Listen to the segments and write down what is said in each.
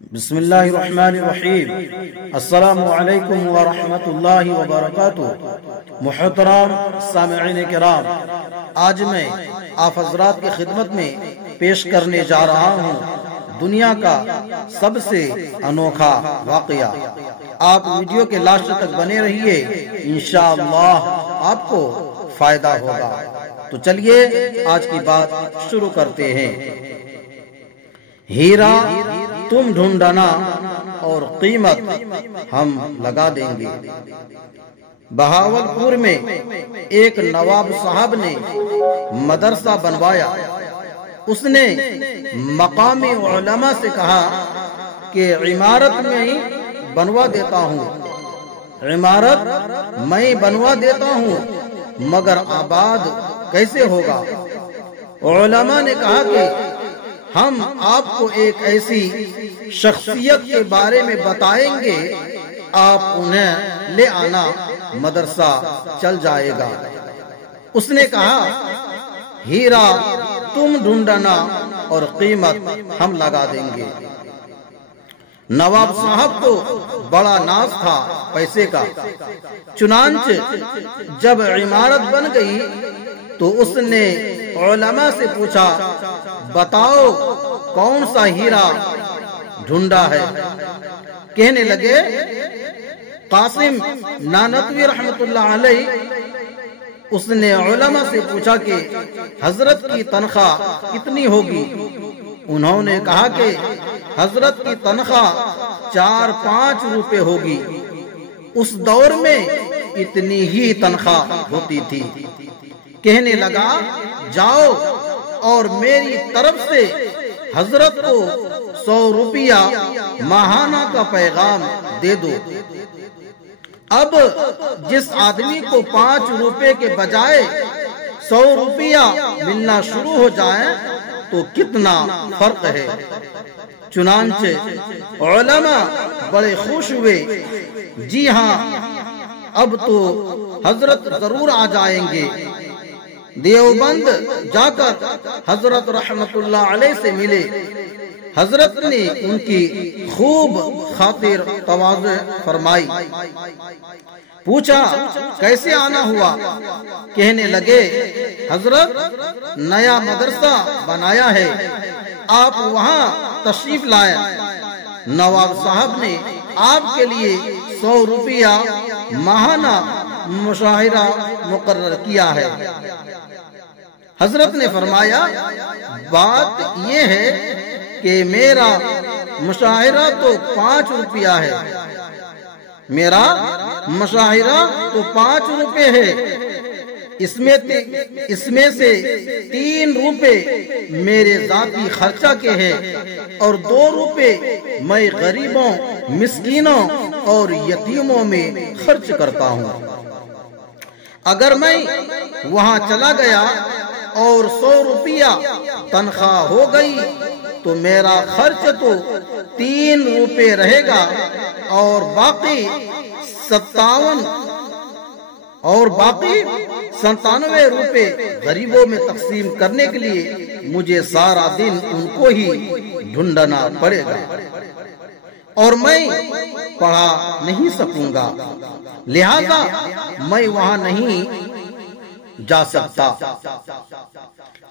بسم اللہ الرحمن الرحیم۔ السلام علیکم ورحمۃ اللہ وبرکاتہ۔ محترم سامعین کرام، آج میں آپ حضرات کی خدمت میں پیش کرنے جا رہا ہوں دنیا کا سب سے انوکھا واقعہ۔ آپ ویڈیو کے لاسٹ تک بنے رہیے، انشاءاللہ آپ کو فائدہ ہوگا۔ تو چلیے آج کی بات شروع کرتے ہیں۔ ہیرا تم ڈھونڈنا اور قیمت ہم لگا دیں گے۔ بہاولپور میں ایک نواب صاحب نے مدرسہ بنوایا۔ اس نے مقامی علماء سے کہا کہ عمارت میں بنوا دیتا ہوں، عمارت میں بنوا دیتا ہوں، مگر آباد کیسے ہوگا؟ علماء نے کہا کہ ہم آپ کو ایک ایسی شخصیت کے بارے میں بتائیں گے، آپ انہیں لے آنا، مدرسہ چل جائے گا۔ اس نے کہا ہیرا تم ڈھونڈنا اور قیمت ہم لگا دیں گے۔ نواب صاحب کو بڑا ناز تھا پیسے کا، چنانچہ جب عمارت بن گئی تو اس نے علماء سے پوچھا، بتاؤ کون سا ہیرا ڈھونڈا ہے؟ کہنے لگے قاسم نانوتوی رحمت اللہ علیہ۔ اس نے علماء سے پوچھا کہ حضرت کی تنخواہ کتنی ہوگی؟ انہوں نے کہا کہ حضرت کی تنخواہ 4-5 روپے ہوگی۔ اس دور میں اتنی ہی تنخواہ ہوتی تھی۔ کہنے لگا جاؤ اور میری طرف سے حضرت کو 100 روپیہ ماہانہ کا پیغام دے دو۔ اب جس آدمی کو 5 روپے کے بجائے 100 روپیہ ملنا شروع ہو جائے تو کتنا فرق ہے۔ چنانچہ علماء بڑے خوش ہوئے، جی ہاں اب تو حضرت ضرور آ جائیں گے۔ دیوبند جا کر حضرت رحمت اللہ علیہ سے ملے۔ حضرت نے ان کی خوب خاطر تواضع فرمائی۔ پوچھا کیسے آنا ہوا؟ کہنے لگے حضرت نیا مدرسہ بنایا ہے، آپ وہاں تشریف لائے۔ نواب صاحب نے آپ کے لیے 100 روپیہ ماہانہ مشاہرہ مقرر کیا ہے۔ حضرت نے فرمایا بات یہ ہے کہ میرا مشاہرہ تو 5 روپیہ ہے، میرا مشاہرہ تو 5 روپے ہے، اس میں سے 3 روپے میرے ذاتی خرچہ کے ہیں اور 2 روپے میں غریبوں، مسکینوں اور یتیموں میں خرچ کرتا ہوں۔ اگر میں وہاں چلا گیا اور 100 روپیہ تنخواہ ہو گئی تو میرا خرچ تو 3 روپے رہے گا اور باقی 97 روپے غریبوں میں تقسیم کرنے کے لیے مجھے سارا دن ان کو ہی ڈھونڈنا پڑے گا اور میں پڑھا نہیں سکوں گا، لہذا میں وہاں نہیں جا سکتا۔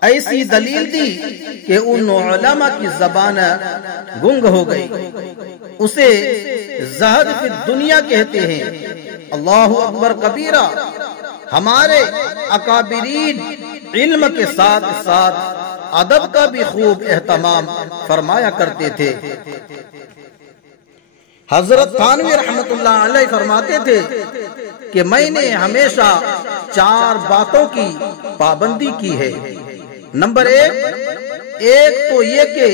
ایسی دلیل دی کہ ان علماء کی زبان گنگ ہو گئی۔ اسے زہد فی الدنیا کہتے ہیں۔ اللہ اکبر کبیرہ۔ ہمارے اکابرین علم کے ساتھ ساتھ ادب کا بھی خوب اہتمام فرمایا کرتے تھے۔ حضرت تھانوی رحمت اللہ علیہ فرماتے تھے کہ میں نے ہمیشہ 4 باتوں کی پابندی کی ہے۔ نمبر 1 تو یہ کہ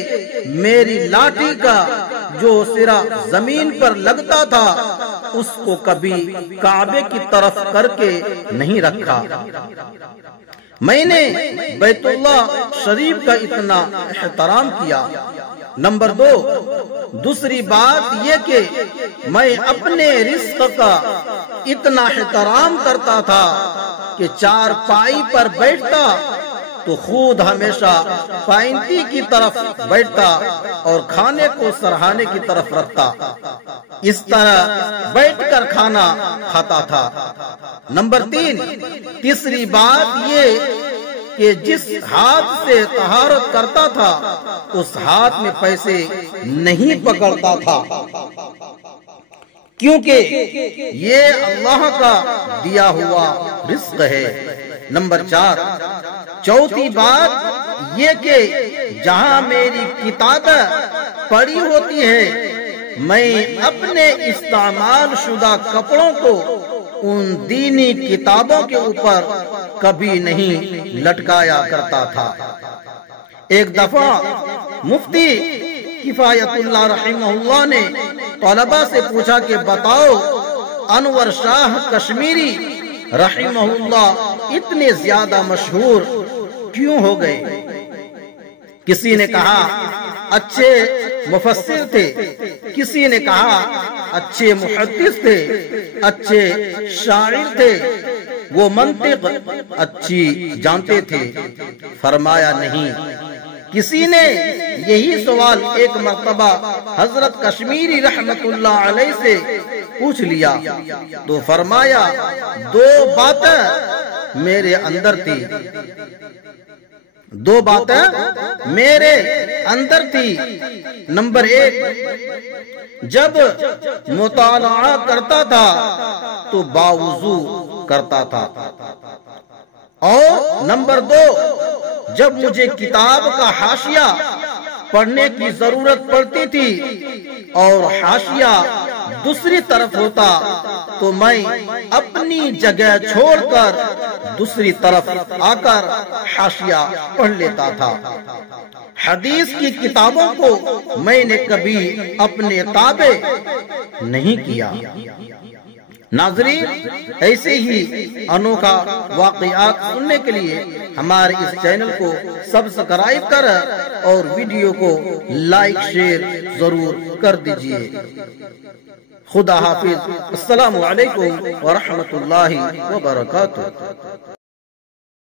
میری لاٹھی کا جو سرا زمین پر لگتا تھا اس کو کبھی کعبے کی طرف کر کے نہیں رکھا۔ میں نے بیت اللہ شریف کا اتنا احترام کیا۔ نمبر 2 دوسری بات یہ کہ میں اپنے رزق کا اتنا احترام کرتا تھا کہ 4 پائی پر بیٹھتا تو خود ہمیشہ پائنتی کی طرف بیٹھتا اور کھانے کو سرہانے کی طرف رکھتا، اس طرح بیٹھ کر کھانا کھاتا تھا۔ نمبر 3، تیسری بات یہ کہ جس ہاتھ سے طہارت کرتا تھا اس ہاتھ میں پیسے نہیں پکڑتا تھا، کیونکہ یہ اللہ کا دیا ہوا رزق ہے۔ نمبر 4، چوتھی بات یہ کہ جہاں میری کتابیں پڑی ہوتی ہے میں اپنے استعمال شدہ کپڑوں کو ان دینی کتابوں کے اوپر کبھی نہیں لٹکایا کرتا تھا۔ ایک دفعہ مفتی کفایت اللہ رحمہ اللہ نے طلبہ سے پوچھا کہ بتاؤ انور شاہ کشمیری رحمہ اللہ اتنے زیادہ مشہور کیوں ہو گئے؟ کسی نے کہا اچھے مفسر تھے، کسی نے کہا اچھے محدث تھے، اچھے شاعر تھے، وہ منطق اچھی جانتے تھے۔ فرمایا نہیں، کسی نے یہی سوال ایک مرتبہ حضرت کشمیری رحمت اللہ علیہ سے پوچھ لیا تو فرمایا 2 باتیں میرے اندر تھی، 2 باتیں میرے اندر تھی۔ نمبر 1، جب مطالعہ کرتا تھا تو باوضو کرتا تھا، اور نمبر 2، جب مجھے کتاب کا حاشیہ پڑھنے کی ضرورت پڑتی تھی اور حاشیہ دوسری طرف ہوتا تو میں اپنی جگہ چھوڑ کر دوسری طرف آ کر حاشیہ پڑھ لیتا تھا۔ حدیث کی کتابوں کو میں نے کبھی اپنے تابع نہیں کیا۔ ناظرین، ایسے ہی انوکھا واقعات سننے کے لیے ہمارے اس چینل کو سبسکرائب کر اور ویڈیو کو لائک شیئر ضرور کر دیجئے۔ خدا حافظ۔ السلام علیکم ورحمۃ اللہ وبرکاتہ۔